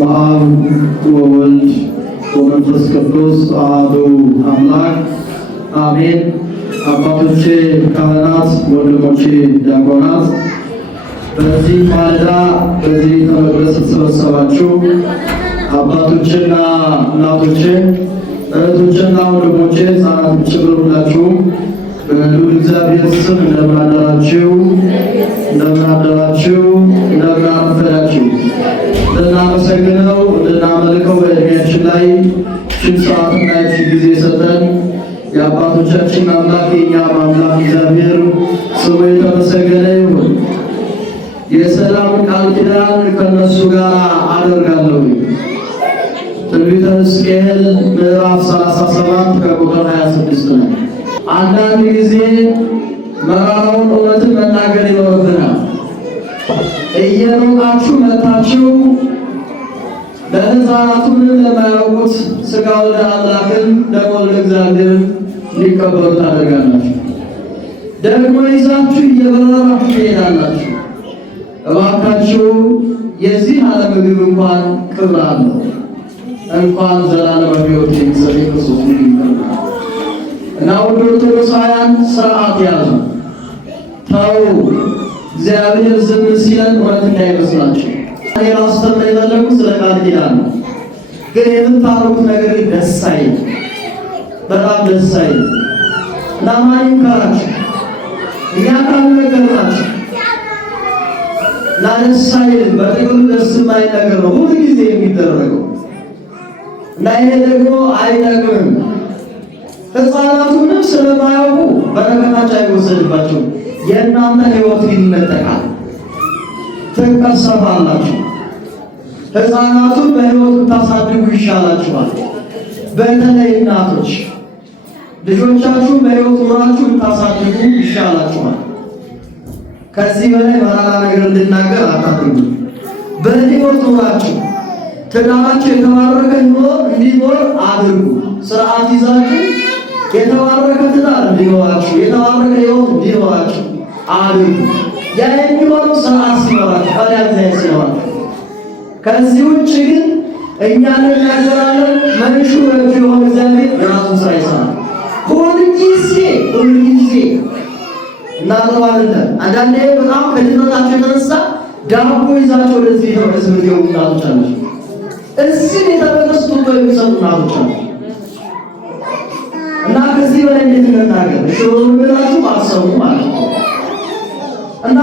በስመ አብ ወወልድ ወመንፈስ ቅዱስ አሐዱ አምላክ አሜን። አባቶቼ ካህናት፣ ወንድሞቼ ዲያቆናት፣ በዚህ ማለዳ በዚህ መቅደስ ተሰበሰባችሁ አባቶችና እናቶቼ፣ እህቶችና ወንድሞቼ፣ ሕፃናት ጭምር ሁላችሁም በልዑል እግዚአብሔር ስም እንደምን አደራችሁ? እንደምን አደራችሁ? እንደምን አረፈዳችሁ? ልናመሰግነው ልናመልከው በዕድሜያችን ላይ ሺህ ሰዓትና ሺህ ጊዜ ሰጠን የአባቶቻችን አምላክ የእኛም አምላክ እግዚአብሔር ስሙ የተመሰገነ ይሁን። የሰላም ቃል ኪዳን ከእነሱ ጋር አደርጋለሁ። ትንቢተ ሕዝቅኤል ምዕራፍ 37 ከቁጥር 26 ነው። አንዳንድ ጊዜ መራራውን እውነትን መናገር ይኖርብናል። እየሮጣችሁ መታችሁ ለሕፃናቱ ምንም ለማያውቁት ሥጋ ወልደ አምላክን ደግሞ ለእግዚአብሔር እንዲቀበሉ ታደርጋላችሁ። ደግሞ ይዛችሁ እየበረራችሁ ትሄዳላችሁ። እባካችሁ የዚህ ዓለም ምግብ እንኳን ክብር አለው፣ እንኳን ዘላለማዊ ሕይወት የሚሰጥ ክርስቶስ ይቀርባል። እና ወደ ኦርቶዶክሳውያን ስርዓት ያዙ። ተው እግዚአብሔር ዝም ሲለን እውነት እንዳይመስላችሁ። እኔ ላስተምር የፈለኩት ስለ ቃል ኪዳን ነው፣ ግን የምታረጉት ነገር ደስ አይል፣ በጣም ደስ አይል። እና ማን ይምከራችሁ? እኛ ካልነገርናችሁ እና ደስ አይልም። በጥቅሉ ደስ የማይል ነገር ነው ሁሉ ጊዜ የሚደረገው እና ይሄ ደግሞ አይጠቅምም። ሕፃናቱ ምንም ስለማያውቁ በረከታቸው አይወሰድባቸውም። የእናንተ ሕይወት ግን ይነጠቃል፣ ትቀሰፋላችሁ። ሕፃናቱን በሕይወት ብታሳድጉ ይሻላችኋል። በተለይ እናቶች ልጆቻችሁን በሕይወት ኖራችሁ ብታሳድጉ ይሻላችኋል። ከዚህ በላይ መራራ ነገር እንድናገር አታድርጉ። በሕይወት ኖራችሁ ትዳራችሁ የተባረከ እንዲኖር አድርጉ። ስርዓት ይዛችሁ የተባረከ ትዳር እንዲኖራችሁ፣ የተባረከ ሕይወት እንዲኖራችሁ አድርጉ። ያ የሚሆነው ስርዓት ሲኖራችሁ፣ ፈሪሃ እግዚአብሔር ሲኖራችሁ። ከዚህ ውጭ ግን እኛ እንናገራለን፣ መንሹ በእጁ የሆነ እግዚአብሔር የራሱን ስራ ይሰራል። ሁልጊዜ እናጥረዋለን። አንዳንዴ በጣም ከድፍረታችሁ የተነሳ ዳቦ ይዛችሁ ወደዚህ ህዝብ ገቡ እናቶች አሉ። እዚህ ቤተመቅደስ ጡጦ የሚሰጡ እናቶች አሉ። እና ከዚህ በላይ እንዴት እንናገር? እሺ ወንድላችሁ አሰቡ ማለት ነው። እና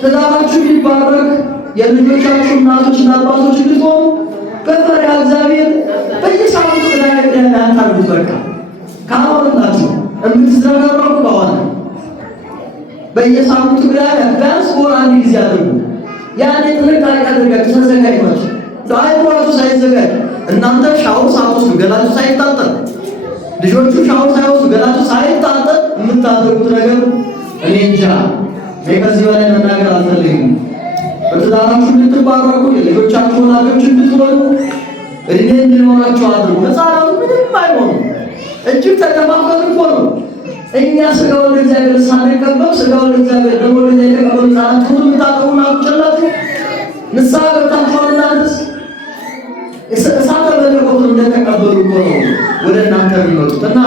ትዳራችሁ ሊባረክ የልጆቻችሁ እናቶችና አባቶች እንድትሆኑ በፈሪሃ እግዚአብሔር በየሳምንቱ ላይ ያታርጉት። በቃ ካወራላችሁ የምትዘጋረቁ ከሆነ በየሳምንቱ ላይ ቢያንስ ወር አንድ ጊዜ አድርጉ። ያኔ ጥንቃቄ አድርጋችሁ ተዘጋጅታችሁ አይሞራቱ ሳይዘጋጅ እናንተ ሻወር ሳትወስዱ ገላችሁ ሳይታጠብ ልጆቹ ሻወር ሳይወስዱ ገላችሁ ሳይታጠብ የምታደርጉት ነገር እኔ እንጃ። ከዚህ በላይ መናገር አልፈልግም። በትዳራችሁ እንድትባረኩ የልጆቻችሁ ወላጆች እንድትሆኑ እድሜ እንዲኖራችሁ አድርጉ። ሕፃናቱ ምንም አይሆኑ። እጅግ ተከፋፈሉ እኮ ነው። እኛ ሥጋው ለእግዚአብሔር ሳንቀበል ሥጋው ለእግዚአብሔር ደግሞ ለተቀበሉ ሕፃናት ሁሉ የምታቀቡና አውጨላችሁ ንስሐ ገብታችኋልና እሳተ መለኮቱን እንደተቀበሉ እኮ ነው ወደ እናንተ የሚመጡት። እና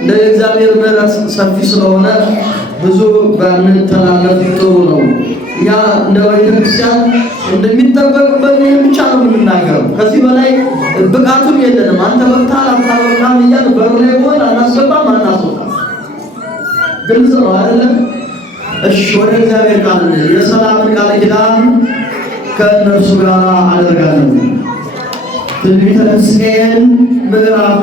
እንደ እግዚአብሔር ምሕረት ሰፊ ስለሆነ ብዙ ባንተላለፍ ጥሩ ነው። እኛ እንደ ቤተክርስቲያን እንደሚጠበቅበት ብቻ ነው የምንናገረው። ከዚህ በላይ ብቃቱም የለንም። አንተ ወጣ አታወጣም እያል በር ላይ ሆነ አናስገባም አናስወጣም። ግልጽ ነው አይደለም? እሺ ወደ እግዚአብሔር ቃል የሰላምን ቃል ኪዳን ከእነርሱ ጋር አደርጋለሁ። ትንቢተ ሕዝቅኤል ምዕራፍ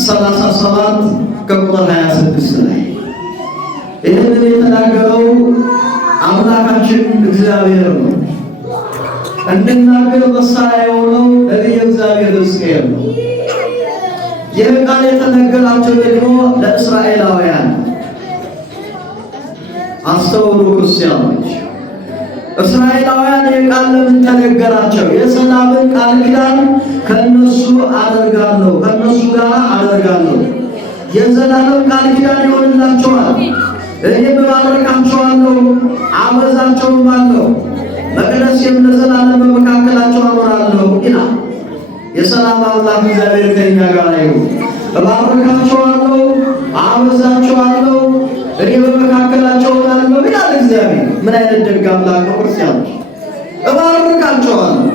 37 ከቁጥር 26 ላይ ይህንን የተናገረው አምላካችን እግዚአብሔር ነው። እንድናገር መሳሪያ የሆነው ነቢየ እግዚአብሔር ሕዝቅኤል ነው። ይህ ቃል የተነገራቸው ደግሞ ለእስራኤላውያን። አስተውሉ ክርስቲያኖች፣ እስራኤላውያን የቃል ለምን ተነገራቸው? የሰላምን ቃል ኪዳን ከእነሱ አደርጋለሁ፣ ከእነሱ ጋር አደርጋለሁ። የዘላለም ቃል ኪዳን ይሆንላቸዋል። እኔ እባርካቸዋለሁ፣ አበዛቸውማለሁ። መቅደሴም ለዘላለም በመካከላቸው የሰላም አምላክ እግዚአብሔር ከእኛ ጋር ይሁን። እባርካቸዋለሁ፣ አበዛቸዋለሁ፣ እኔ በመካከላቸው እሆናለሁ ይላል እግዚአብሔር። ምን አይነት ደግ አምላክ ነው! ክርስቲያኖች እባርካቸዋለሁ፣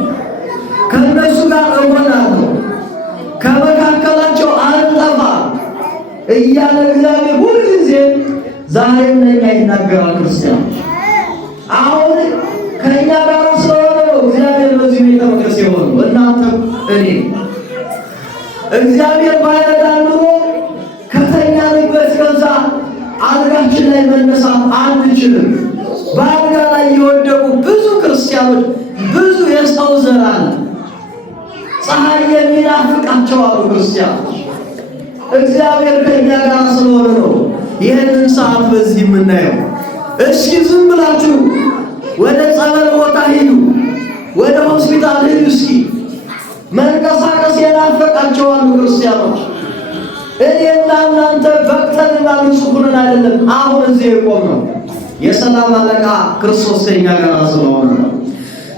ከእነሱ ጋር እሆናለሁ፣ ከመካከላቸው አልጠፋም እያለ እግዚአብሔር ሁልጊዜ ዛሬም ለእኛ ይናገራል። ክርስቲያኖች አሁን ከእኛ ጋር ስለሆነ ነው እግዚአብሔር በዚህ ቤተ መቅደስ የሆነው። እናንተም እኔ እግዚአብሔር ባይረዳን ኑሮ ከተኛንበት ከዛ አልጋችን ላይ መነሳት አንችልም። በአልጋ ላይ የወደቁ ብዙ ክርስቲያኖች፣ ብዙ የሰው ዘር አለ። ፀሐይ የሚናፍቃቸው አሉ ክርስቲያኖች። እግዚአብሔር ከእኛ ጋር ስለሆነ ነው ይህንን ሰዓት በዚህ የምናየው። እስኪ ዝም ብላችሁ ወደ ጸበል ቦታ ሂዱ፣ ወደ ሆስፒታል ሂዱ። እስኪ መንቀሳቀስ የናፈቃቸው አሉ ክርስቲያኖች። እኔና እናንተ በቅተንና ንጹሕ ሆነን አይደለም አሁን እዚህ የቆምነው። የሰላም አለቃ ክርስቶስ ከእኛ ጋር ስለሆነ ነው።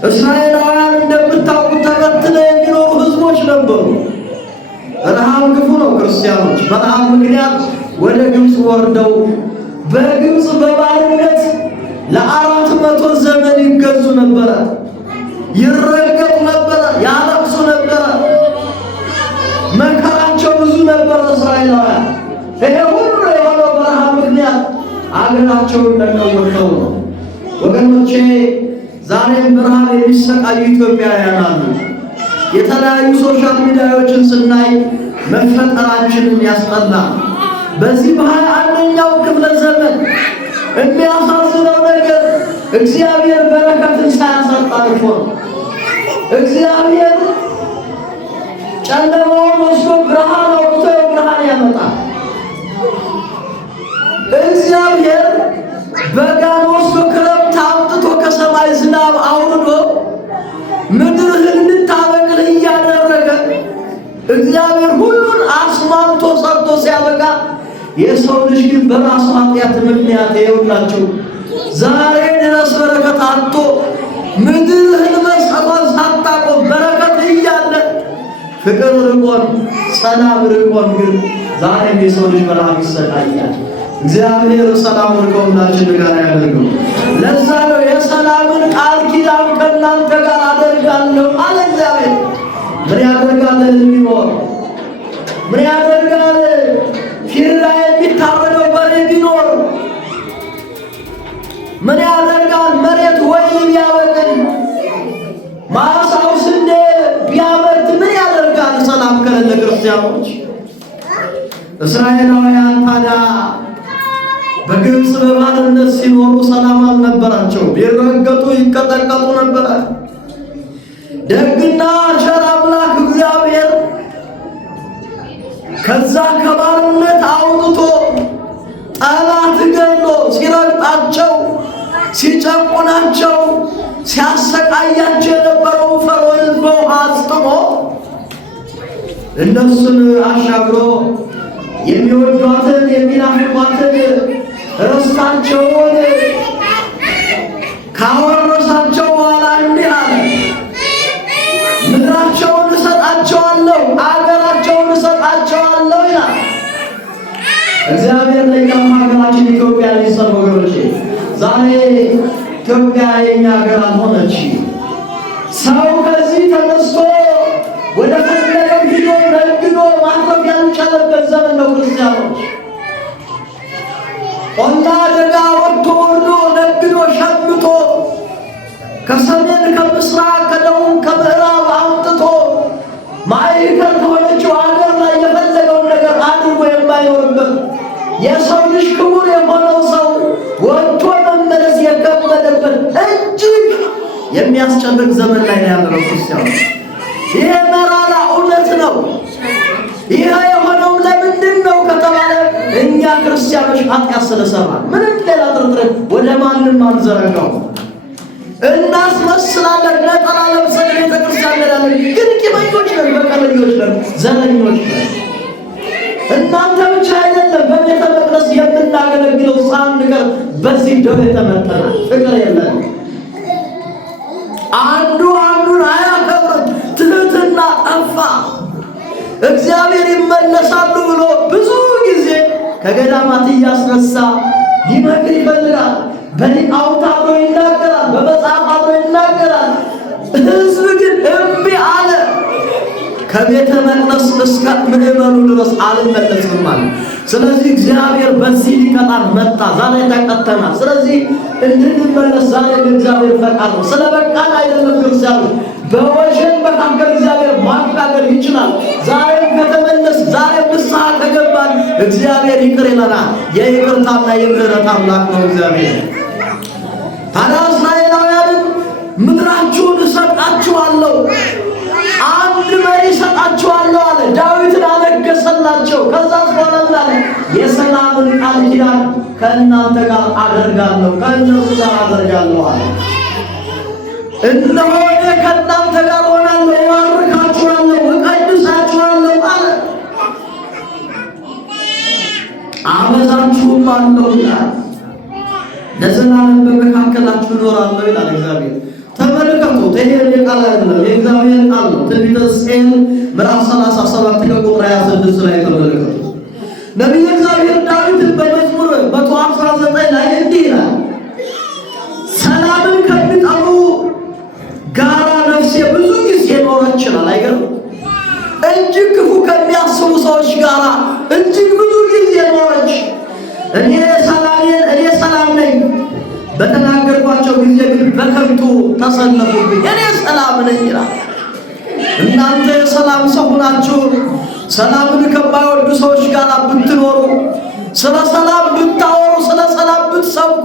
እስራኤላውያን እንደምታውቁት ተበትነው የሚኖሩ ሕዝቦች ነበሩ። ረሃብ ክፉ ነው ክርስቲያኖች። በረሃብ ምክንያት ወደ ግብፅ ወርደው በግብፅ በባርነት ለ400 ዘመን ይገዙ ነበረ፣ ይረገጡ ነበረ፣ ያለቅሱ ነበረ። መከራቸው ብዙ ነበረ እስራኤላውያን። ይሄ ሁሉ የሆነው በረሃብ ምክንያት አገራቸውን ለቀው ወጥተው ነው። ወገኖቼ ዛሬም በረሃብ የሚሰቃዩ ኢትዮጵያውያን አሉ። የተለያዩ ሶሻል ሚዲያዎችን ስናይ መፈጠራችንን ያስጠላል። በዚህ በ21ኛው ክፍለ ዘመን የሚያሳዝነው ነገር እግዚአብሔር በረከትን ሳያሳጣን እኮ ነው። እግዚአብሔር ጨለማውን ወስዶ ብርሃን አውጥቶ ብርሃን ያመጣል። እግዚአብሔር በጋን ወስዶ ክረምት አምጥቶ ከሰማይ ዝናብ አውርዶ ምድርህን እንድታበቅል እያደረገ እግዚአብሔር ሁሉን አስማምቶ ሰርቶ ሲያበቃ የሰው ልጅ ግን በራሱ ኃጢአት ምክንያት ይኸውላችሁ ዛሬ ድረስ በረከት አጥቶ ምድርህን መስጠቷን ሳታቆም በረከት እያለ ፍቅር ርቆን ሰላም ርቆን ግን ዛሬም የሰው ልጅ በረሃብ ይሰቃያል። እግዚአብሔር ሰላሙን ከሁላችን ጋር ያደርገው። ለዛ ነው የሰላምን ቃል ኪዳን ከእናንተ ጋር አደርጋለሁ አለ እግዚአብሔር። ምን ያደርጋል? ቢኖር ምን ያደርጋል? ፊርዳ የሚታረደው በሬ ቢኖር ምን ያደርጋል? መሬት ወይን ቢያበቅል ማሳው ስንዴ ቢያመርት ምን ያደርጋል? ሰላም ከሌለ ክርስቲያኖች። እስራኤላውያን ታዲያ በግብፅ በባርነት ሲኖሩ ሰላም አልነበራቸው። ቢረገጡ ይቀጠቀጡ ነበረ። ደግና ቸር አምላክ እግዚአብሔር ከዛ ከባርነት አውጥቶ ጠላት ገሎ ሲረግጣቸው፣ ሲጨቁናቸው፣ ሲያሰቃያቸው የነበረው ፈርዖንን በውሃ አስጥሞ እነሱን አሻግሮ የሚወዷትን የሚናፍቋትን ርስታቸውን ካወረሳቸው በኋላ እንዲህ አለ፣ ምድራቸውን እሰጣቸዋለሁ፣ አገራቸውን እሰጣቸዋለሁ ይላል እግዚአብሔር። ለእኛም ሀገራችን ኢትዮጵያ ሊሰሩ ወገኖቼ፣ ዛሬ ኢትዮጵያ የኛ ሀገር አልሆነች። ሰው ከዚህ ተነስቶ ወደ ፈለገው ሂዶ ነግዶ ማትረፍ ያልቻለበት ዘመን ነው ክርስቲያኖች። ቆላ ደጋ ወጥቶ ወርዶ ነግዶ ሸምቶ ከሰሜን ከምስራቅ ከደቡብ ከምዕራብ አምጥቶ ማዕከል ከሆነችው ሀገር ላይ የፈለገውን ነገር አድርጎ የማይኖርበት የሰው ልጅ ክቡር የሆነው ሰው ወጥቶ መመለስ የከበደበት እጅግ የሚያስጨንቅ ዘመን ላይ ነው ያለው ክርስቲያኖች። ይሄ መራራ እውነት ነው። ይሄ የሆነው ለምንድን ነው ከተባለ እኛ ክርስቲያኖች ኃጢአት ስለሰራን። ምንም ሌላ ጥርጥር ወደ ማንም አንዘረጋው። እናስመስላለን፣ ነጠላ ለብሰን ቤተ ክርስቲያን እንሄዳለን፣ ግን ቂመኞች ነን፣ በቀለኞች ነን፣ ዘረኞች ነን። እናንተ ብቻ አይደለም በቤተ መቅደስ የምናገለግለው ሳንቀር በዚህ ደዌ ተመተናል። ፍቅር የለን፣ አንዱ አንዱን አያከብርም፣ ትህትና ጠፋ። እግዚአብሔር ይመለሳሉ ብሎ ብዙ ጊዜ ከገዳማት እያስነሳ ሊመክር ይፈልጋል። በሊቃውንት አብሮ ይናገራል፣ በመጽሐፍ አብሮ ይናገራል። ሕዝብ ግን እምቢ አለ። ከቤተ መቅደስ እስከ ምዕመኑ ድረስ አልመለስም አለ። ስለዚህ እግዚአብሔር በዚህ ሊቀጣን መጣ። ዛሬ ተቀጥተናል። ስለዚህ እንድንመለስ ዛሬ እግዚአብሔር ፈቃድ ነው። ስለበቃን አይደለም ክርስቲያኖች፣ በወሸን መካከል እግዚአብሔር ማሻገር ይችላል። ዛሬም ከተመለስ፣ ዛሬም ንስሐ ከገባን እግዚአብሔር ይቅር ይለናል። የይቅርታና የምህረት አምላክ ነው እግዚአብሔር። ታዲያ እስራኤላውያንን ምድራችሁን እሰጣችኋለሁ፣ አንድ መሪ እሰጣችኋለሁ አለ። ዳዊትን አነገሰላቸው። ከዛ በኋላ አለ የሰላምን ቃል ኪዳን ከእናንተ ጋር አደርጋለሁ፣ ከእነሱ ጋር አደርጋለሁ አለ። እነሆ እኔ ከእናንተ ጋር ሆናለሁ፣ እባርካችኋለሁ፣ እቀድሳችኋለሁ አለ። አበዛችሁም አለው ይላል። ለዘላለም በመካከላችሁ እኖራለሁ ይላል እግዚአብሔር። ተመልከቱት፣ ይሄ ቃል አይደለም፣ የእግዚአብሔር ቃል ነው። ትንቢተ ሕዝቅኤል ምዕራፍ 37 ከቁጥር 26 ላይ ተመልከቱ። ነቢዩ እግዚአብሔር ዳዊት በመዝሙር 119 ላይ እንዲህ ይላል፣ ሰላምን ከሚጠሉ ጋራ ነፍሴ ብዙ ጊዜ ኖረች ይላል። አይገርም? እጅግ ክፉ ከሚያስቡ ሰዎች ጋራ እጅግ ብዙ ጊዜ ኖረች። እኔ ሰላም ነኝ በተናገርኳቸው ጊዜ ግን በከንቱ ተሰለፉብኝ። እኔ ሰላም ነኝ ይላል። እናንተ የሰላም ሰው ናችሁ። ሰላምን ከማይወዱ ሰዎች ጋር ብትኖሩ፣ ስለ ሰላም ብታወሩ፣ ስለ ሰላም ብትሰብኩ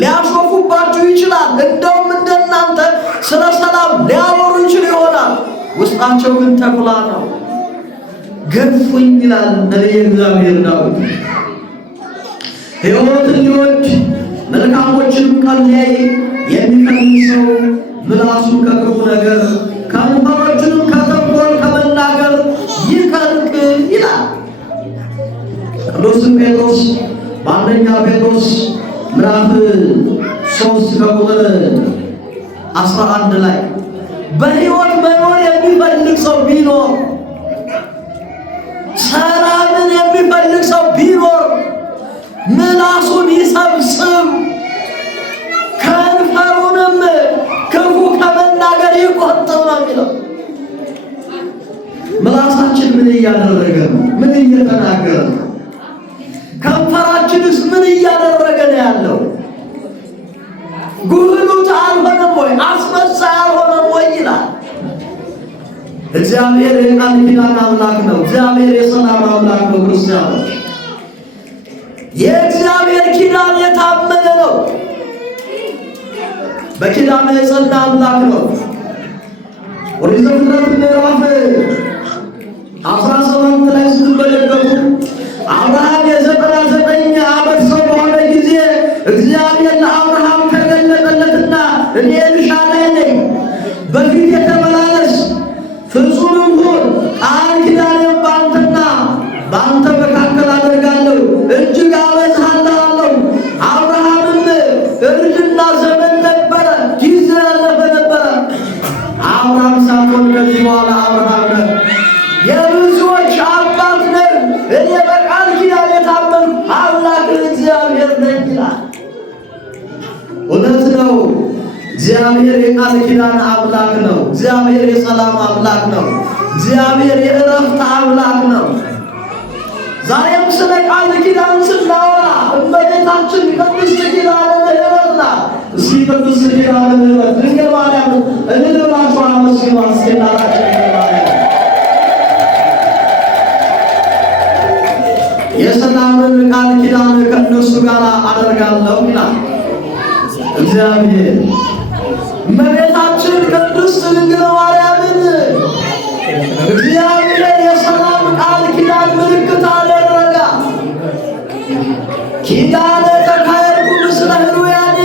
ሊያሾፉባችሁ ይችላል። እንደውም እንደናንተ ስለ ሰላም ሊያወሩ ይችል ይሆናል። ውስጣቸው ግን ተኩላ ነው። ገፉኝ ይላል ነቢየ እግዚአብሔር ዳዊት። ሕይወትን ሊወድ መልካሞችንም ቃል ሊያይ የሚፈልግ ሰው ምላሱን ከክፉ ነገር ከንፈሮቹንም ከተንኮል ከመናገር ይከልቅ ይላል ቅዱስ ጴጥሮስ በአንደኛ ጴጥሮስ ምዕራፍ 3 ከቁጥር 11 ላይ በሕይወት መኖር የሚፈልግ ሰው ቢኖር፣ ሰላምን የሚፈልግ ሰው ቢኖር ምላሱን ይሰብስብ፣ ከንፈሩንም ክፉ ከመናገር ይቆጥብ ነው የሚለው። ምላሳችን ምን እያደረገ ነው? ምን እየተናገረ ነው? ከንፈራችንስ ምን እያደረገ ነው ያለው? ጉህሉት አልሆነም ወይ? አስመሳይ አልሆነም ወይ ይላል እግዚአብሔር። የቃል ኪዳን አምላክ ነው እግዚአብሔር። የሰላም አምላክ ነው ክርስቲያኖች። የእግዚአብሔር ኪዳን የታመነ ነው። በኪዳን የጸና አምላክ ነው። ኦሪት ዘፍጥረት ምዕራፍ 17 ላይ ስትመለከቱ አብርሃም የ99 ዓመት ሰው በሆነ ጊዜ እግዚአብሔር ለአብርሃም ተገለጠለትና እኔ ኤልሻዳይ ነኝ፣ በፊቴ ተመላለስ፣ ፍጹምም ሁን፣ ቃል ኪዳኔን በአንተና በአንተ መካከል አደርጋለሁ፣ እጅግ አበዛልሃለሁ። አብርሃምም እርጅና ዘመን ነበረ፣ ጊዜ ያለፈ ነበረ። አብርሃም ሳትሆን ከዚህ በኋላ አብርሃም ነህ፣ የብዙዎች አባት ነህ። እኔ በቃል ኪዳን የታመንኩ አምላክ እግዚአብሔር ነኝ ይላል። እውነት ነው። እግዚአብሔር የቃል ኪዳን አምላክ ነው። እግዚአብሔር የሰላም አምላክ ነው። እግዚአብሔር የእረፍት አምላክ ነው። ዛሬም ስለ ቃል ኪዳን ስናወራ እመቤታችን ቅድስት ኪዳነ ምሕረት ናት። እስኪ ቅድስት ኪዳነ ምሕረት ድንግል ማርያም እንድላችሁ አመስግኑ። አስገናላችሁ የሰላምን ቃል ኪዳን ከእነሱ ጋር አደርጋለሁ ይላል እግዚአብሔር። እመቤታችን ቅድስት ድንግል ማርያምን እግዚአብሔር የሰላም ቃል ኪዳን ምልክት አደረጋ። ኪዳነ ተካሄድኩ ምስለ ሕሩያኔ፣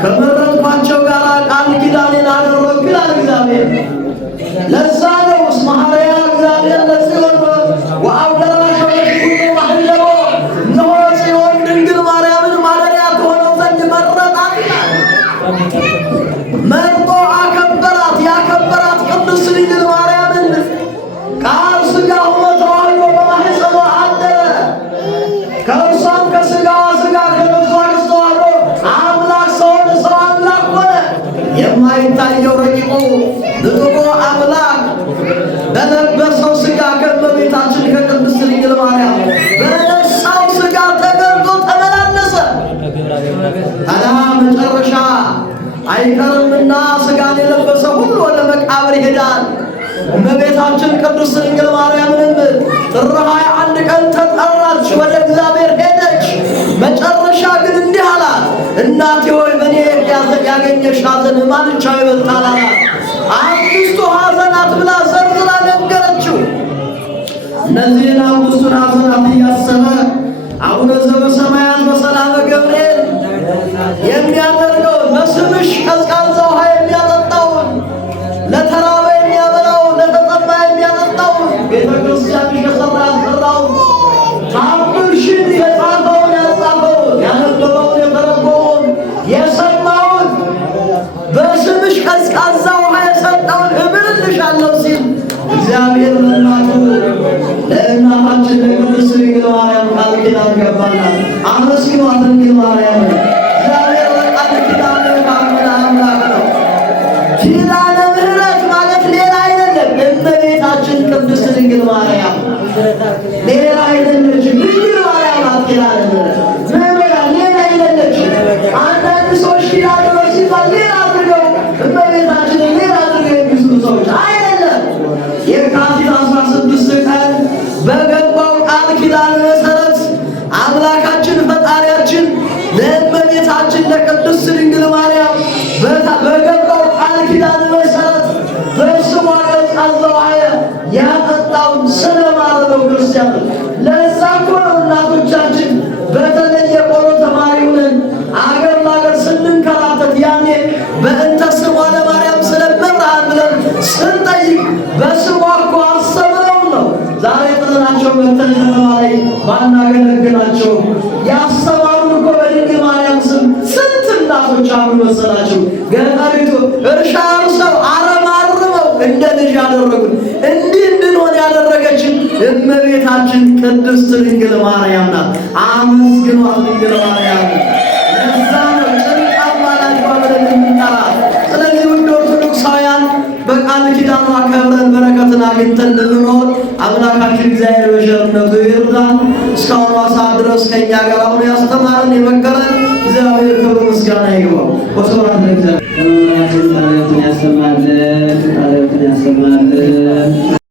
ከመረጥኳቸው ጋር ቃል ኪዳኔን አደረግኩ ይላል እግዚአብሔር። ለዛ ነው እስመ ሐረያ እግዚአብሔር ለጽዮን ወአብደራ ሸበኩሎ ማህለቦ፣ እነሆ ጽዮን ድንግል ማርያምን ማደሪያ ትሆነው ዘንድ መረጣት ይላል። መርጦ አከበራት። ያከበራት ቅድስት ድንግል ማርያምን ቃል ሥጋ ረቂቁ ንጥቁ አምላክ በለበሰው ሥጋ ከእመቤታችን ከቅድስት ድንግል ማርያም በነሳው ሥጋ ተገልጦ ተመላለሰ። ታዲያ መጨረሻ አይቀርምና ሥጋን የለበሰ ሁሉ ወደ መቃብር ይሄዳል። እመቤታችን ቅድስት ድንግል ማርያምንም ጥር 21 ቀን ተጠራች፣ ወደ እግዚአብሔር ሄደች። መጨረሻ ግን እንዲህ አላት፣ እናቴ ሆይ በእኔ ያገኘሽ ሐዘን ማንቻው ይበልጣል አላት። 5ቱ ሐዘናት ብላ ዘርዝራ ነገረችው። እነዚህን 5ቱን ሐዘናት እያሰበ አቡነ ዘበሰማያት በሰላመ ገብርኤል የሚያደርገውን በስምሽ ቀዝቃዛ ውሃ የሚያጠጣውን ለተራበ የሚያበላውን ለተጠማ የሚያጠጣውን ቤተ ክርስቲያንሽ የሠራ ያሰራውን ታምርሽን የጻፈውን ያጻፈውን ያነበበውን የተረጎመውን የሰማውን በስምሽ ቀዝቃዛ ውሃ የሰጠውን እምርልሻለሁ ሲል እግዚአብሔር ለእናቱ ለእናታችን ለቅድስት ድንግል ማርያም ቃል ኪዳን ገባላት። አመስግኗት ድንግል ማርያም። እግዚአብሔር በቃል ኪዳን የታመነ አምላክ ነው። ኪዳነ ምሕረት ማለት ሌላ አይደለም። እመቤታችን ቅድስት ድንግል ማርያም ሌላ አይደለችም። ድንግል ማርያም ናት ኪዳነ ምሕረት። ሌላ አይደለችም። አንዳንድ ሰዎች ኪዳነ ምሕረት ሲባል ሌላ አድርገው እመቤታችንን ሌላ አድርገው የሚስሉ ሰዎች አይደለም። የካቲት 16 ቀን በገባው ቃል ኪዳን መሰረት አምላካችን ፈጣሪያችን ለእመቤታችን ለቅድስት ድንግል ማርያም በገባው ቃል ኪዳን መሰረት በስሟ ቀዝቃዛ ውሃ ያጠጣውን ስለማረው ክርስቲያኑ ለዛ እኮ ነው እናቶቻችን በተለይ የቆሎ ተማሪ ሆነን አገር ለአገር ስንንከራተት ያኔ በእንተ ስሟ ለማርያም ስለመብርሃን ብለን ስንጠይቅ በስሟ እኮ አሰብረው ነው። ዛሬ ጥለናቸው መተን ላይ ባናገለግላቸው ያስተማሩን እኮ በድንግል ማርያም ስም ስንት እናቶች አሉ መሰላችሁ? ገጠሪቱ እርሻ አርሰው አረም አርመው እንደ ልጅ ያደረጉን እንዲህ እንድንሆን ያደረገችን እመቤታችን ቅድስት ድንግል ማርያም ናት። አመስግኗት ድንግል ማርያም። ለዛ ነው ጭንቅ አማላጅ ብለን የምንጠራት። ስለዚህ ውድ ኦርቶዶክሳውያን በቃል ኪዳኗ ከብረን በረከትን አግኝተን እንድንኖር አምላካችን እግዚአብሔር በቸርነቱ ይርዳን። እስካሁኗ ሰዓት ድረስ ከእኛ ጋር አሁን ያስተማረን የመከረን እግዚአብሔር ክብር ምስጋና ይግባው። ወስብሐት ለእግዚአብሔር። ያሰማልን፣ ቃልዎትን ያሰማልን።